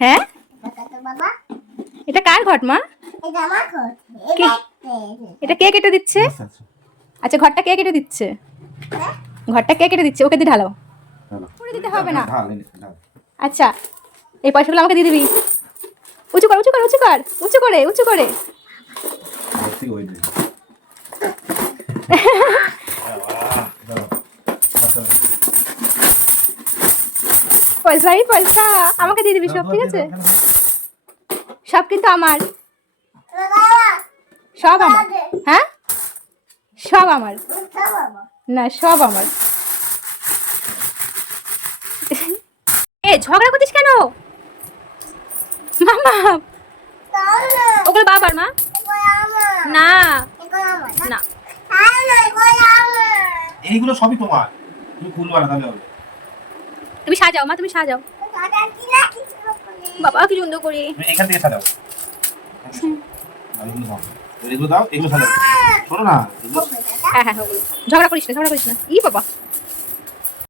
হ্যাঁ, এটা কার ঘট মা? এটা কে কেটে দিচ্ছে? আচ্ছা, ঘরটা কে কেটে দিচ্ছে? ঘরটা কে কেটে দিচ্ছে? ওকে দিয়ে ঢালাও। করে দিতে হবে না। আচ্ছা, এই পয়সাগুলো আমাকে দিয়ে দিবি। উঁচু কর, উঁচু কর, উঁচু কর, উঁচু করে, উঁচু করে। পয়সাই পয়সা, আমাকে দিয়ে দিবি সব, ঠিক আছে? সব কিন্তু আমার, সব আমার। হ্যাঁ, সব আমার না, সব আমার। এ ঝগড়া করছিস কেন মামা? ওগুলো বাবার মা। না না, এইগুলো সবই তোমার, তুমি খুলবা না তাহলে হবে। তুমি সাজাও মা, তুমি সাজাও। বাবা কি সুন্দর করে। তুমি এখান থেকে সাজাও। আর এগুলো দাও, এগুলো দাও, এগুলো সাজাও। শোনো না, হ্যাঁ হ্যাঁ, ঝগড়া করিস না, ঝগড়া করিস না। ই বাবা।